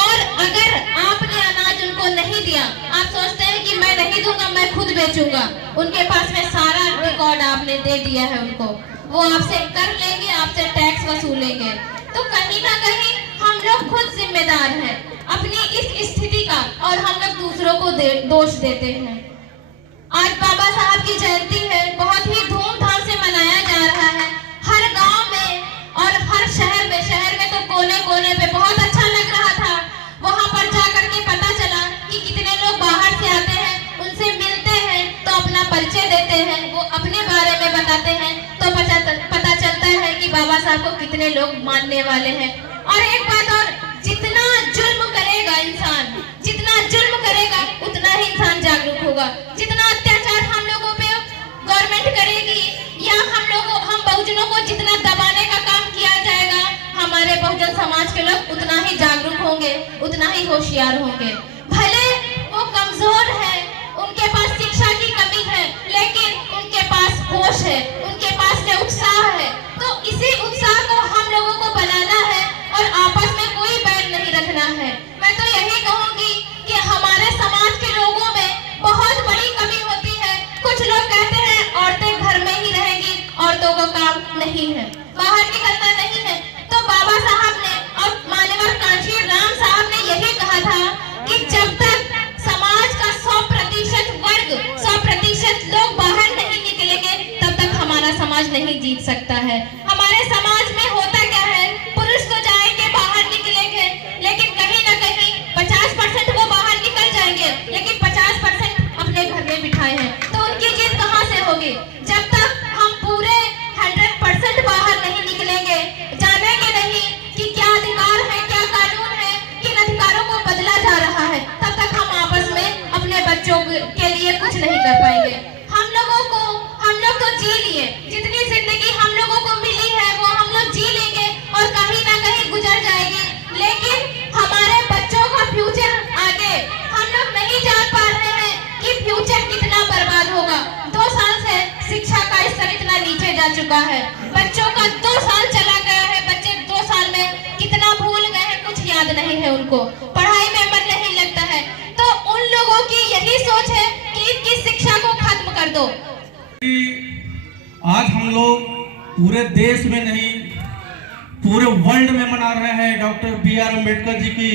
और अगर आपने अनाज उनको नहीं दिया, आप सोचते हैं कि मैं नहीं दूंगा, मैं खुद बेचूंगा, उनके पास में सारा रिकॉर्ड आपने दे दिया है उनको, वो आपसे कर लेंगे, आपसे टैक्स वसूलेंगे। तो कहीं ना कहीं हम लोग खुद जिम्मेदार हैं अपनी इस स्थिति का और हम लोग दूसरों को दोष देते हैं। आज बाबा साहब की जयंती है, बहुत ही धूमधाम से मनाया जा रहा है हर गांव में और हर शहर में। शहर में तो कोने कोने पे बहुत अच्छा लग रहा था। वहां पर जाकर के पता चला कि कितने लोग बाहर से आते हैं, उनसे मिलते हैं तो अपना परिचय देते हैं, वो अपने बारे में बताते हैं, तो पता चलता है कि बाबा साहब को कितने लोग मानने वाले हैं। और एक बात और, जितना जुल्म करेगा इंसान, जितना जुल्म करेगा उतना ही इंसान जागरूक होगा। जितना अत्याचार हम लोगों पे गवर्नमेंट करेगी या हम बहुजनों को जितना दबाने का काम किया जाएगा, हमारे बहुजन समाज के लोग उतना ही जागरूक होंगे, उतना ही होशियार होंगे। भले वो कमजोर है, उनके पास शिक्षा की कमी है, लेकिन उनके पास होश है, उनके पास में उत्साह है। तो इसी उत्साह को हम लोगों को बनाना है और आपस में कोई बैर नहीं रखना है। मैं तो यही कहूंगी कि हमारे समाज के लोगों में बहुत बड़ी कमी होती है। कुछ लोग कहते हैं औरतें घर में ही रहेंगी, औरतों को काम नहीं है, बाहर निकलना नहीं है। तो बाबा साहब ने और मान्यवर कांशी राम साहब ने यही कहा था कि जब तक समाज का 100% वर्ग, 100% लोग बाहर नहीं निकलेंगे, तब तक हमारा समाज नहीं जीत सकता है। हमारे समाज में होता क्या है, पुरुष तो जाएंगे बाहर निकलेंगे, लेकिन कहीं ना कहीं 50% वो बाहर निकल जाएंगे, लेकिन 50% अपने घर में बिठाए हैं। तो उनकी जीत कहाँ से होगी? जब तक हम पूरे 100% बाहर नहीं निकलेंगे, जानेंगे नहीं कि क्या अधिकार है, क्या कानून है, किन अधिकारों को बदला जा रहा है, तब तक हम आपस में अपने बच्चों के लिए कुछ नहीं कर पाएंगे। हम लोग तो जी लिए, जितनी जिंदगी हम लोगों को मिली है वो हम लोग जी लेंगे और कहीं ना कहीं गुजर जाएगी, लेकिन हमारे बच्चों का फ्यूचर आगे हम लोग नहीं जान पा रहे हैं कि फ्यूचर कितना बर्बाद होगा। 2 साल से शिक्षा का स्तर इतना नीचे जा चुका है, बच्चों का 2 साल चला गया है, बच्चे 2 साल में कितना भूल गए हैं, कुछ याद नहीं है, उनको पढ़ाई में मन नहीं लगता है। तो उन लोगों की यही सोच है कि इनकी शिक्षा को खत्म कर दो। आज हम लोग पूरे देश में नहीं, पूरे वर्ल्ड में मना रहे हैं डॉक्टर B.R. अम्बेडकर जी की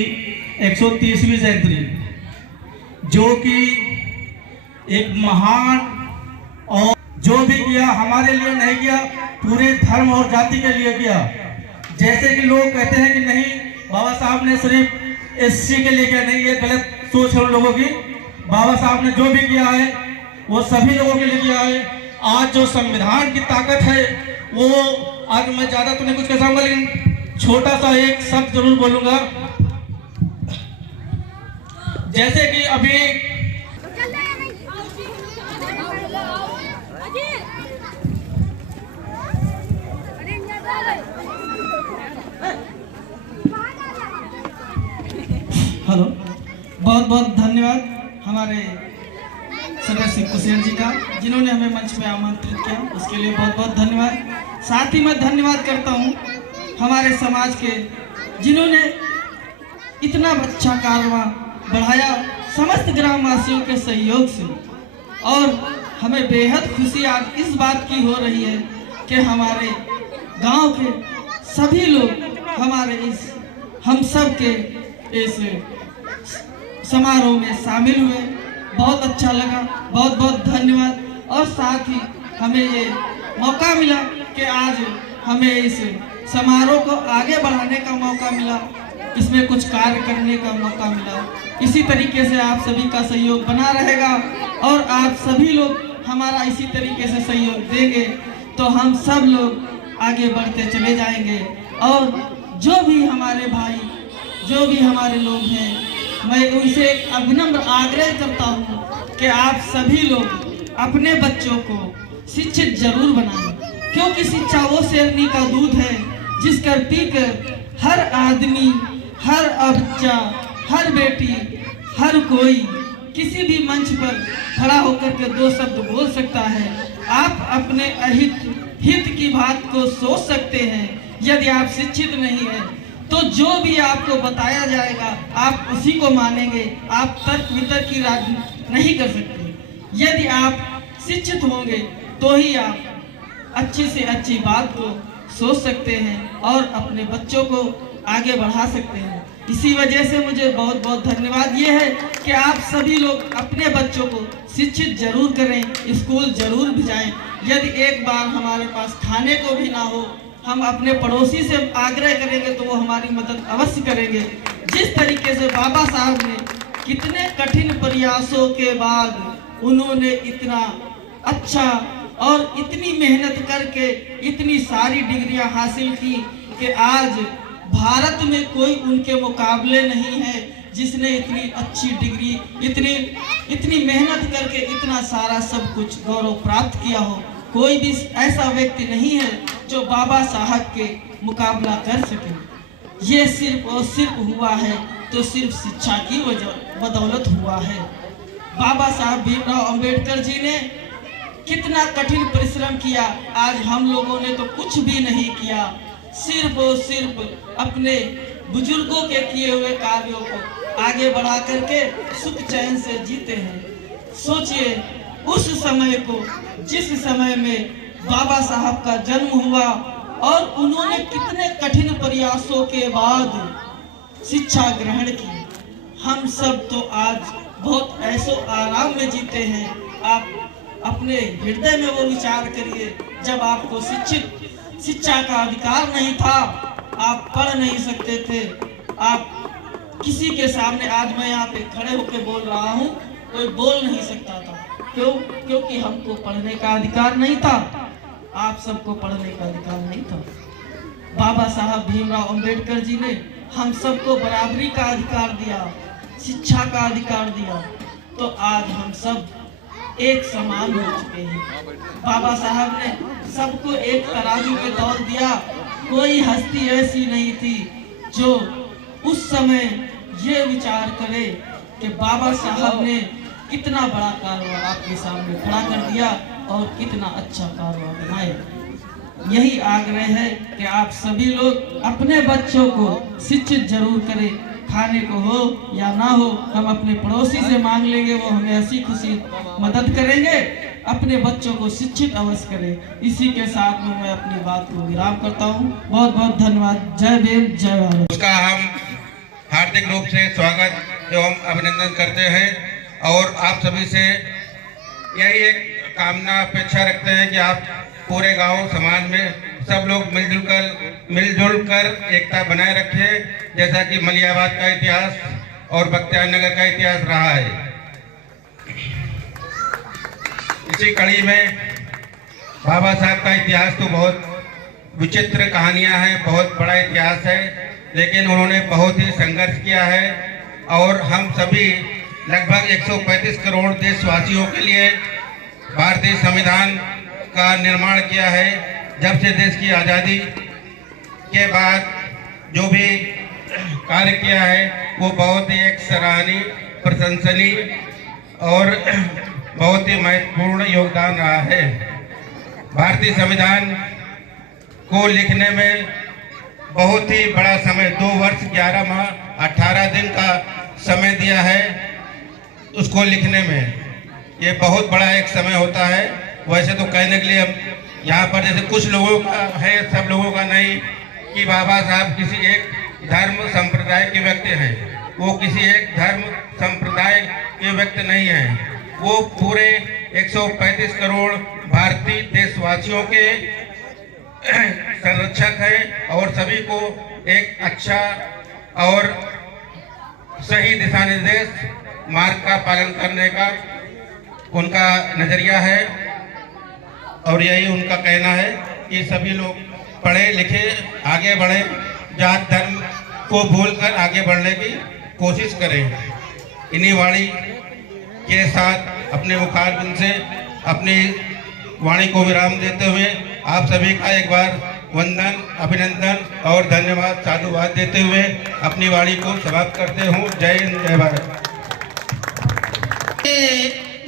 130वीं जयंती, जो कि एक महान, और जो भी किया हमारे लिए नहीं किया, पूरे धर्म और जाति के लिए किया। जैसे कि लोग कहते हैं कि नहीं बाबा साहब ने सिर्फ SC के लिए किया, नहीं, ये गलत सोच है उन लोगों की। बाबा साहब ने जो भी किया है वो सभी लोगों के लिए किया है। आज जो संविधान की ताकत है वो, आज मैं ज्यादा तो नहीं कुछ कह सकूंगा, लेकिन छोटा सा एक शब्द जरूर बोलूंगा। जैसे कि अभी हेलो, बहुत बहुत धन्यवाद हमारे सदस्य कुशेर जी का, जिन्होंने हमें मंच में आमंत्रित किया, उसके लिए बहुत बहुत धन्यवाद। साथ ही मैं धन्यवाद करता हूँ हमारे समाज के, जिन्होंने इतना अच्छा कारवां बढ़ाया समस्त ग्रामवासियों के सहयोग से। और हमें बेहद खुशी आज इस बात की हो रही है कि हमारे गांव के सभी लोग हमारे हम सब के इस समारोह में शामिल हुए। बहुत अच्छा लगा, बहुत बहुत धन्यवाद। और साथ ही हमें ये मौका मिला कि आज हमें इस समारोह को आगे बढ़ाने का मौका मिला, इसमें कुछ कार्य करने का मौका मिला। इसी तरीके से आप सभी का सहयोग बना रहेगा और आप सभी लोग हमारा इसी तरीके से सहयोग देंगे तो हम सब लोग आगे बढ़ते चले जाएंगे और जो भी हमारे भाई, जो भी हमारे लोग हैं, मैं उनसे अभिनम्र आग्रह करता हूँ कि आप सभी लोग अपने बच्चों को शिक्षित जरूर बनाएं, क्योंकि शिक्षा वो शेरनी का दूध है जिसकर पीकर हर आदमी, हर बच्चा, हर बेटी, हर कोई किसी भी मंच पर खड़ा होकर के 2 शब्द बोल सकता है। आप अपने हित की बात को सोच सकते हैं। यदि आप शिक्षित नहीं हैं तो जो भी आपको बताया जाएगा आप उसी को मानेंगे। आप तर्क वितर्क की राजनीति नहीं कर सकते। यदि आप शिक्षित होंगे तो ही आप अच्छी से अच्छी बात को सोच सकते हैं और अपने बच्चों को आगे बढ़ा सकते हैं। इसी वजह से मुझे बहुत बहुत धन्यवाद ये है कि आप सभी लोग अपने बच्चों को शिक्षित जरूर करें, स्कूल जरूर भेजाएं। यदि एक बार हमारे पास खाने को भी ना हो, हम अपने पड़ोसी से आग्रह करेंगे तो वो हमारी मदद अवश्य करेंगे। जिस तरीके से बाबा साहब ने कितने कठिन प्रयासों के बाद उन्होंने इतना अच्छा और इतनी मेहनत करके इतनी सारी डिग्रियां हासिल की कि आज भारत में कोई उनके मुकाबले नहीं है जिसने इतनी अच्छी डिग्री, इतनी मेहनत करके इतना सारा सब कुछ गौरव प्राप्त किया हो। कोई भी ऐसा व्यक्ति नहीं है जो बाबा साहब के मुकाबला कर सके। ये सिर्फ और सिर्फ हुआ है तो सिर्फ शिक्षा की बदौलत हुआ है। बाबा साहब भीमराव अंबेडकर जी ने कितना कठिन परिश्रम किया। आज हम लोगों ने तो कुछ भी नहीं किया, सिर्फ और सिर्फ अपने बुजुर्गों के किए हुए कार्यों को आगे बढ़ा करके सुख चैन से जीते हैं। सोचिए उस समय को, जिस समय में बाबा साहब का जन्म हुआ और उन्होंने कितने कठिन प्रयासों के बाद शिक्षा ग्रहण की। हम सब तो आज बहुत ऐसो आराम में जीते हैं। आप अपने हृदय में वो विचार करिए, जब आपको शिक्षा का अधिकार नहीं था, आप पढ़ नहीं सकते थे, आप किसी के सामने, आज मैं यहाँ पे खड़े होकर बोल रहा हूँ, कोई बोल नहीं सकता था। क्यों? क्योंकि हमको पढ़ने का अधिकार नहीं था, आप सबको पढ़ने का अधिकार नहीं था। बाबा साहब भीमराव अंबेडकर जी ने हम सबको बराबरी का अधिकार दिया, शिक्षा का अधिकार दिया, तो आज हम सब एक समान हो चुके हैं। बाबा साहब ने सबको एक तराजू पे तौल दिया। कोई हस्ती ऐसी नहीं थी जो उस समय ये विचार करे कि बाबा साहब ने कितना बड़ा कारोबार आपके सामने खड़ा कर दिया और कितना अच्छा कारोबार बनाए। यही आग्रह है कि आप सभी लोग अपने बच्चों को शिक्षित जरूर करें। खाने को हो या ना हो, हम अपने पड़ोसी से मांग लेंगे, वो हमें हंसी खुशी मदद करेंगे। अपने बच्चों को शिक्षित अवश्य करें। इसी के साथ में मैं अपनी बात को विराम करता हूँ। बहुत बहुत धन्यवाद। जय भीम, जय भारत। उसका हम हार्दिक रूप से स्वागत एवं अभिनंदन करते हैं और आप सभी से यही एक कामना अपेक्षा रखते हैं कि आप पूरे गांव समाज में सब लोग मिलजुल कर एकता बनाए रखें, जैसा कि मलियाबाद का इतिहास और बख्तियार नगर का इतिहास रहा है। इसी कड़ी में बाबा साहब का इतिहास तो बहुत विचित्र कहानियां हैं, बहुत बड़ा इतिहास है, लेकिन उन्होंने बहुत ही संघर्ष किया है और हम सभी लगभग 135 करोड़ देशवासियों के लिए भारतीय संविधान का निर्माण किया है। जब से देश की आज़ादी के बाद जो भी कार्य किया है वो बहुत ही एक सराहनीय, प्रशंसनीय और बहुत ही महत्वपूर्ण योगदान रहा है। भारतीय संविधान को लिखने में बहुत ही बड़ा समय, 2 वर्ष 11 माह 18 दिन का समय दिया है उसको लिखने में। ये बहुत बड़ा एक समय होता है। वैसे तो कहने के लिए हम यहाँ पर जैसे कुछ लोगों का है, सब लोगों का नहीं, कि बाबा साहब किसी एक धर्म संप्रदाय के व्यक्ति हैं। वो किसी एक धर्म संप्रदाय के व्यक्ति नहीं हैं। वो पूरे 135 करोड़ भारतीय देशवासियों के संरक्षक है और सभी को एक अच्छा और सही दिशा निर्देश मार्ग का पालन करने का उनका नजरिया है और यही उनका कहना है कि सभी लोग पढ़े लिखे आगे बढ़े, जात धर्म को भूलकर आगे बढ़ने की कोशिश करें। इन्हीं वाणी के साथ अपने मुखारबिंद से अपनी वाणी को विराम देते हुए आप सभी का एक बार वंदन, अभिनंदन और धन्यवाद, साधुवाद देते हुए अपनी वाणी को समाप्त करते हूँ। जय हिंद, जय भारत।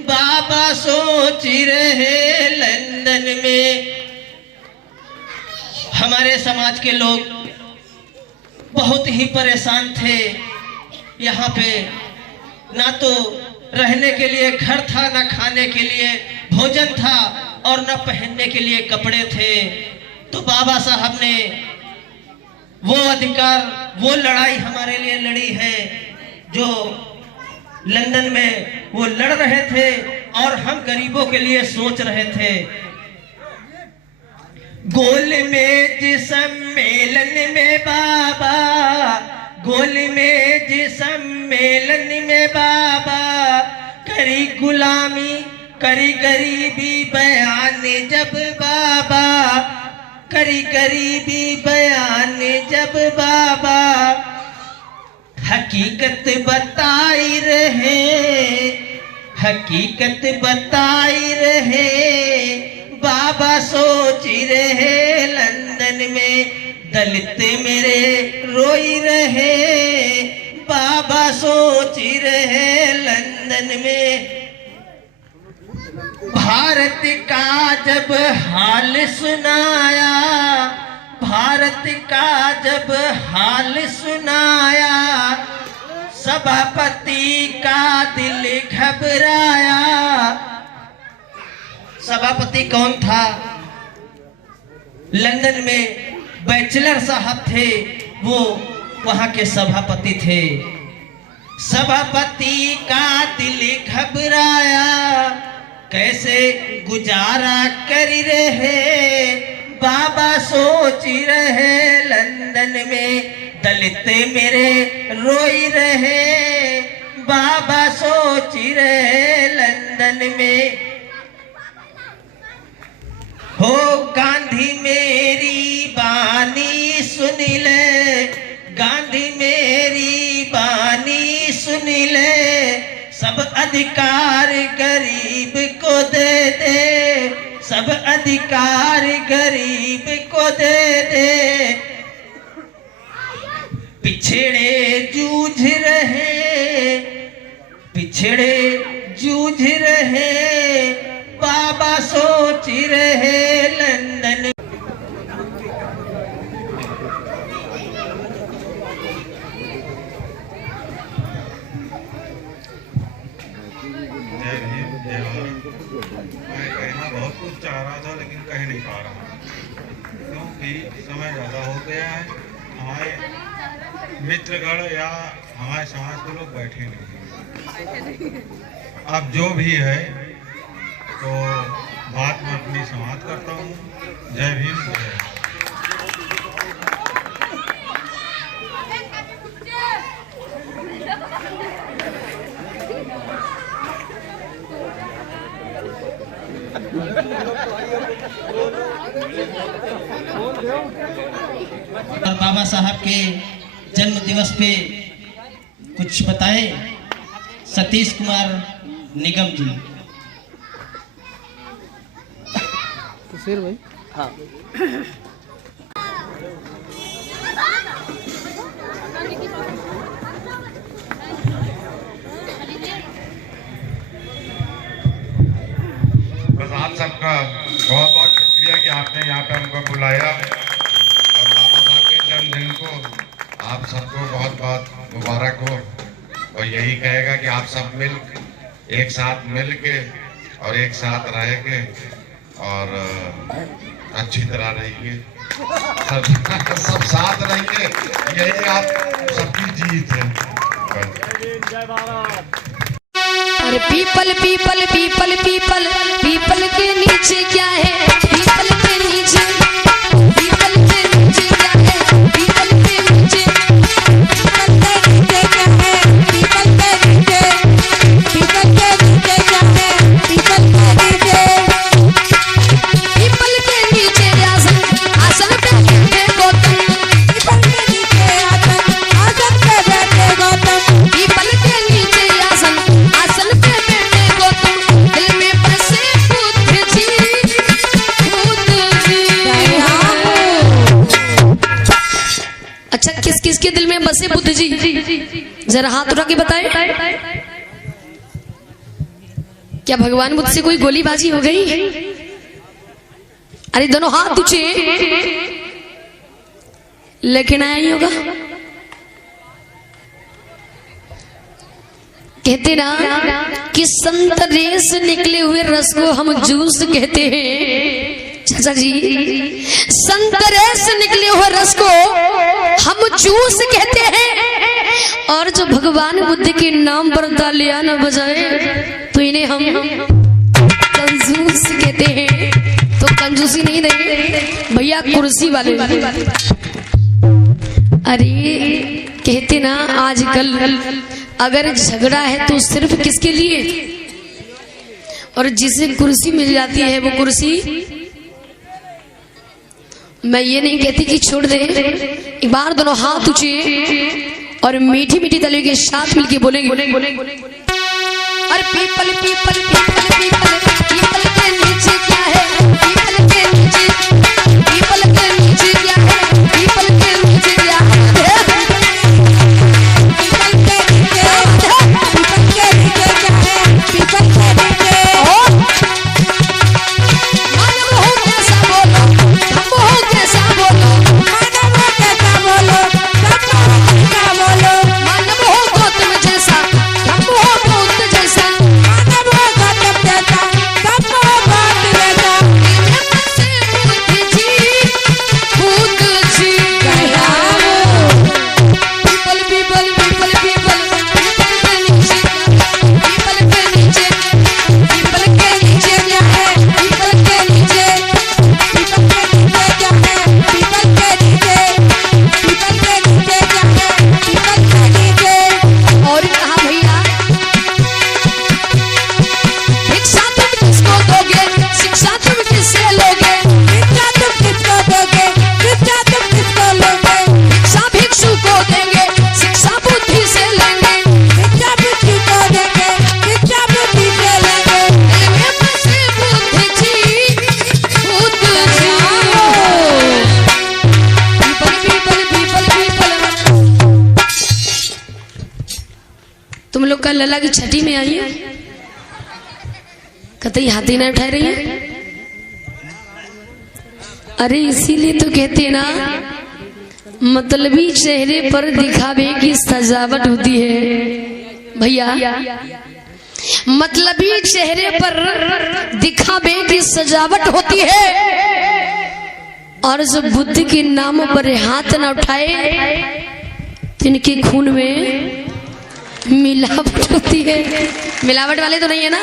बाबा सोच रहे लंदन में, हमारे समाज के लोग बहुत ही परेशान थे। यहाँ पे ना तो रहने के लिए घर था, ना खाने के लिए भोजन था और ना पहनने के लिए कपड़े थे। तो बाबा साहब ने वो अधिकार, वो लड़ाई हमारे लिए लड़ी है जो लंदन में वो लड़ रहे थे और हम गरीबों के लिए सोच रहे थे। गोलमेज सम्मेलन में बाबा, गोलमेज सम्मेलन में बाबा, करी गुलामी करी गरीबी बयान जब बाबा, करी गरीबी बयान जब बाबा, हकीकत बताई रहे, हकीकत बताई रहे, बाबा सोच रहे लंदन में, दलित मेरे रोई रहे, बाबा सोच रहे लंदन में। भारत का जब हाल सुनाया, भारत का जब हाल सुनाया, सभापति का दिल घबराया। सभापति कौन था? लंदन में बैचलर साहब थे, वो वहां के सभापति थे। सभापति का दिल घबराया, कैसे गुजारा कर रहे, बाबा सोच रहे लंदन में, दलित मेरे रोई रहे, बाबा सोच रहे लंदन में। हो गांधी मेरी बानी सुन ले, गांधी मेरी बानी सुन ले, सब अधिकार गरीब को दे दे, सब अधिकार गरीब को दे दे। पिछड़े जूझ रहे, पिछड़े जूझ रहे, बाबा सोच रहे लंदन। मैं कहना बहुत कुछ चाह रहा था लेकिन कह नहीं पा रहा क्योंकि समय ज़्यादा हो गया है। हमारे मित्रगण या हमारे समाज के लोग बैठे नहीं। अब जो भी है तो बात मैं अपनी समाप्त करता हूँ। जय भीम, जय। और बाबा साहब के जन्म दिवस पे कुछ बताए सतीश कुमार निगम जी। शेर भाई, हाँ। बस आप सबका बहुत बहुत शुक्रिया कि आपने यहाँ पे हमको बुलाया और बाबा साहब के जन्मदिन को आप सबको बहुत बहुत मुबारक हो। और यही कहेगा कि आप सब एक साथ मिल के और एक साथ रह के और अच्छी तरह रहिए, सब साथ रहिए, यही आप सबकी जीत है। अरे people people people people people के नीचे क्या है, पीपल के नीचे, पीपल के नीचे क्या है, पीपल के नीचे, पीपल के नीचे क्या है, पीपल के नीचे, पीपल के नीचे क्या है, पीपल के नीचे, पीपल के नीचे आसन, आसन पे किस किस के दिल में बसे बुद्ध जी? जरा हाथ उठा के बताए। क्या भगवान बुद्ध से कोई गोलीबाजी हो गई? अरे दोनों हाथ ऊंचे लेकिन आया ही होगा। कहते ना कि संतरे से निकले हुए रस को हम जूस कहते हैं। चाचा जी, संतरे से निकले हुए रस को हम जूस कहते हैं, और जो भगवान बुद्ध के नाम पर तालियां न बजाए तो इन्हें हम कंजूस कहते हैं। तो कंजूसी नहीं देंगे भैया, कुर्सी वाले। अरे कहते ना आजकल अगर झगड़ा है तो सिर्फ किसके लिए, और जिसे कुर्सी मिल जाती है वो कुर्सी, मैं ये नहीं कहती कि छोड़ दे। एक बार दोनों हाथ ऊंचे और मीठी मीठी तालियों के साथ मिलके बोलेंगे, और people people people people people के नीचे क्या है, पीपल के नीचे, पीपल के नीचे क्या है, पीपल के नीचे क्या है, लला की छठी में आई है, कतई हाथी ना उठा रही है। अरे इसीलिए तो कहते ना, मतलबी चेहरे पर दिखावे की सजावट होती है भैया। मतलबी चेहरे पर दिखावे की सजावट होती है, और जो बुद्ध के नाम पर हाथ न उठाए तो इनके खून में मिलावट होती है। मिलावट वाले तो नहीं है ना,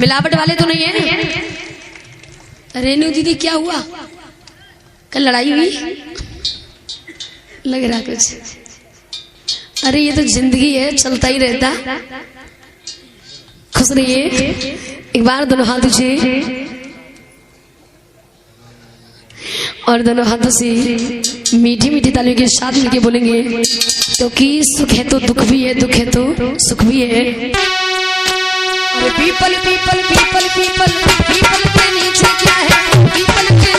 मिलावट वाले तो नहीं है। रेनू दीदी क्या हुआ, कल लड़ाई हुई लग रहा कुछ? अरे ये तो जिंदगी है, चलता ही रहता। खुश रहिए। एक बार दोनों हाथ ऊंचे और दोनों हाथों से मीठी मीठी तालियों के साथ मिलके बोलेंगे, क्योंकि सुख है तो दुख भी है, दुख है तो सुख भी है। People people people people people के नीचे क्या है, पीपल के